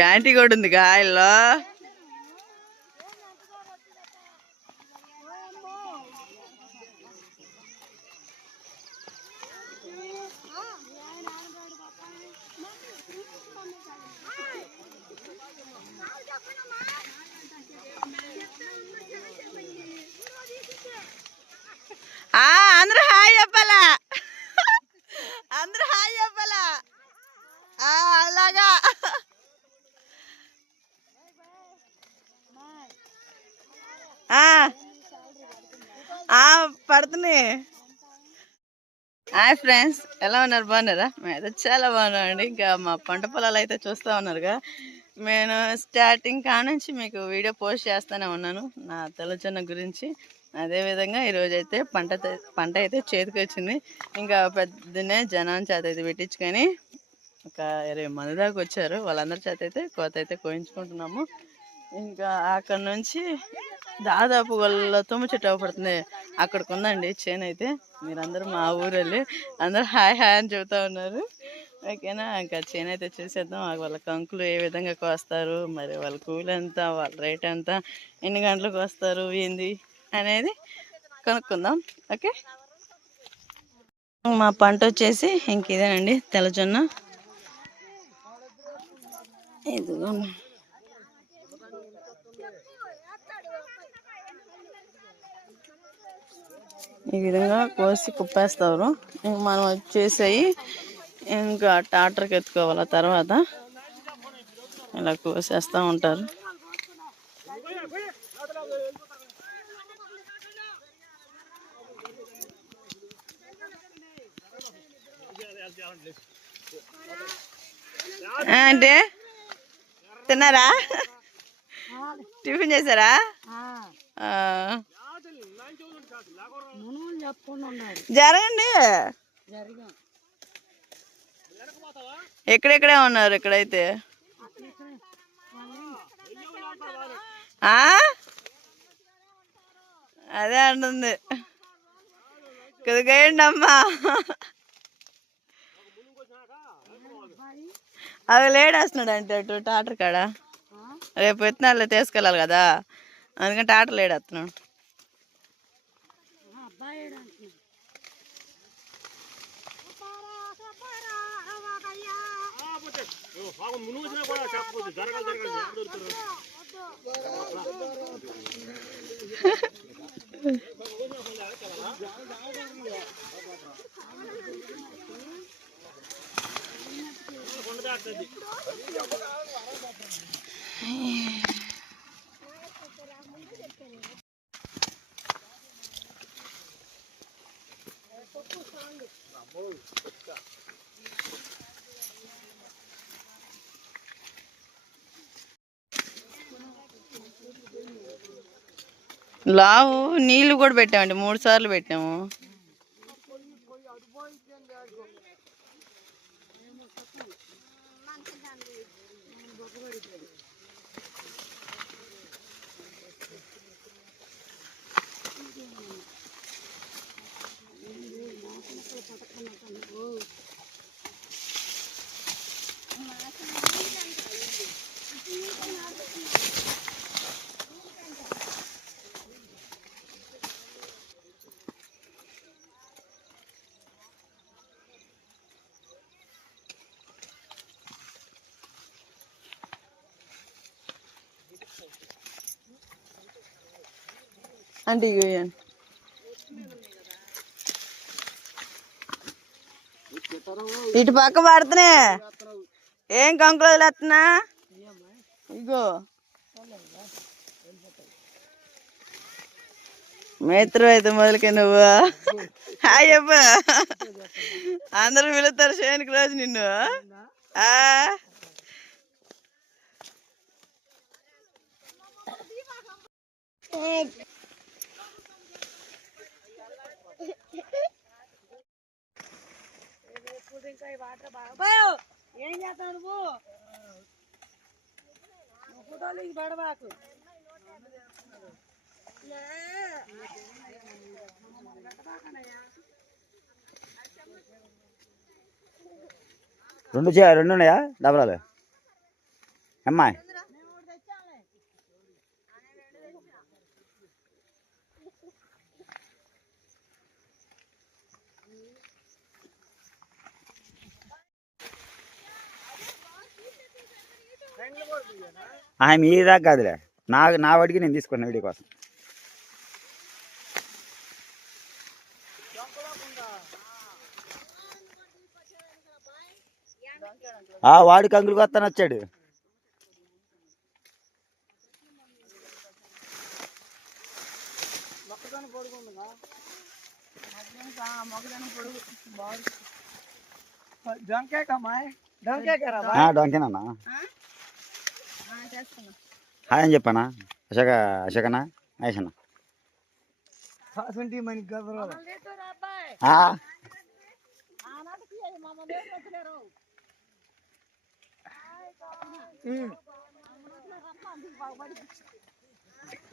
Anti కూడా ఉంది కాయల్లో. అందరూ హాయ్ చెప్పాలా, అందరూ హాయ్ చెప్పాలా. అలాగా పడుతున్నాయి. హాయ్ ఫ్రెండ్స్, ఎలా ఉన్నారు? బాగున్నారా? మేమైతే చాలా బాగున్నామండి. ఇంకా మా పంట పొలాలు అయితే చూస్తూ ఉన్నారుగా. నేను స్టార్టింగ్ కానుంచి మీకు వీడియో పోస్ట్ చేస్తూనే ఉన్నాను నా తెల్లజొన్న గురించి. అదేవిధంగా ఈరోజు అయితే పంట అయితే చేతికి వచ్చింది. ఇంకా పెద్దనే జనం చేత అయితే పెట్టించుకొని ఒక 20 మంది దాకా వచ్చారు. వాళ్ళందరి చేత అయితే కోత అయితే కోయించుకుంటున్నాము. ఇంకా అక్కడ నుంచి దాదాపు వాళ్ళ తుమ్మ చెట్టు అవపడుతుంది, అక్కడికి ఉందండి చేను అయితే. మీరందరూ మా ఊరెళ్ళి అందరూ హాయ్ హాయ్ అని చెబుతూ ఉన్నారు. ఓకేనా, ఇంకా చేను అయితే చూసేద్దాం. వాళ్ళ కంకులు ఏ విధంగా కోస్తారు, మరి వాళ్ళ కూలి ఎంత, వాళ్ళ రేట్ ఎంత, ఎన్ని గంటలకు వస్తారు, ఏంది అనేది కనుక్కుందాం. ఓకే, మా పంట వచ్చేసి ఇంక ఇదేనండి, తెల్లజొన్న. ఇదిగో ఈ విధంగా కోసి కుప్పేస్తారు. ఇంక మనం వచ్చేసాయి ఇంకా ట్రాక్టర్కి ఎత్తుకోవాలి. తర్వాత ఇలా కోసేస్తూ ఉంటారు. అంటే తిన్నారా? టిఫిన్ చేశారా? జరగండి, ఎక్కడెక్కడే ఉన్నారు. ఇక్కడైతే అదే అంటుంది, కదిగేయండి అమ్మా. అవి లేడేస్తున్నాడు అంటే అటు టాటర్ కాడ. రేపు విత్తనాలు తీసుకెళ్ళాలి కదా, అందుకని టాటర్ లేడేస్తున్నాడు. లావు నీళ్ళు కూడా పెట్టామండి, 3 సార్లు పెట్టాము. అంటే ఇటు పక్క పడుతున్నాయి. ఏం కంకులు వదిలేస్తున్నా? ఇగో మేత్రం అయితే మొదలుకే నువ్వు హాయ్ అబ్బా, అందరూ పిలుస్తారు శేనికి రోజు నిన్ను. ఏం చేస్తావు నువ్వు? ఫోటోలు పడబాకు. 2 ఉన్నాయా డబరాలు? అమ్మాయి మీ దాకా కాదులే, నా వాడికి నేను తీసుకున్నా వీడియో కోసం. వాడికి అంగులు కొత్తని వచ్చాడు. డొంకేనా హాయ్ అని చెప్పానా? అశోకనా మహేషనా?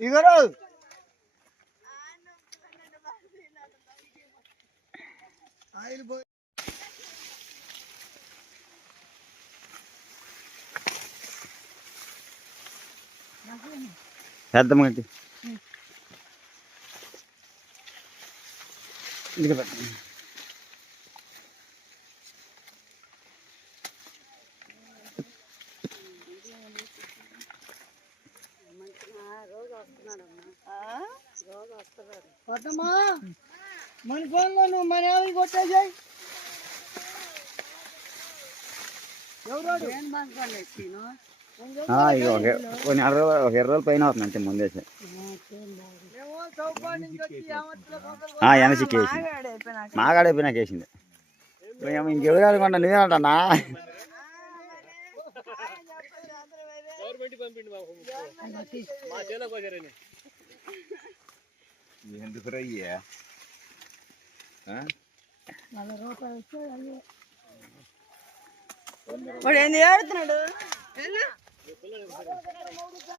ఇగరు పెద్ద మంటి మన ఫోన్లో నువ్వు మన యాభై కొట్టేసాయి. కొన్ని 20 రోజుల పైన అవుతుంది అంతే ముందేసి ఎనసిక్కేసి మాగాడైపోయినాక వేసింది. ఇంకెవరు అనుకుంటా నువ్వేమంటా ఎందుకు రయ్యా వాడు ఏంది ఏడుతున్నాడు?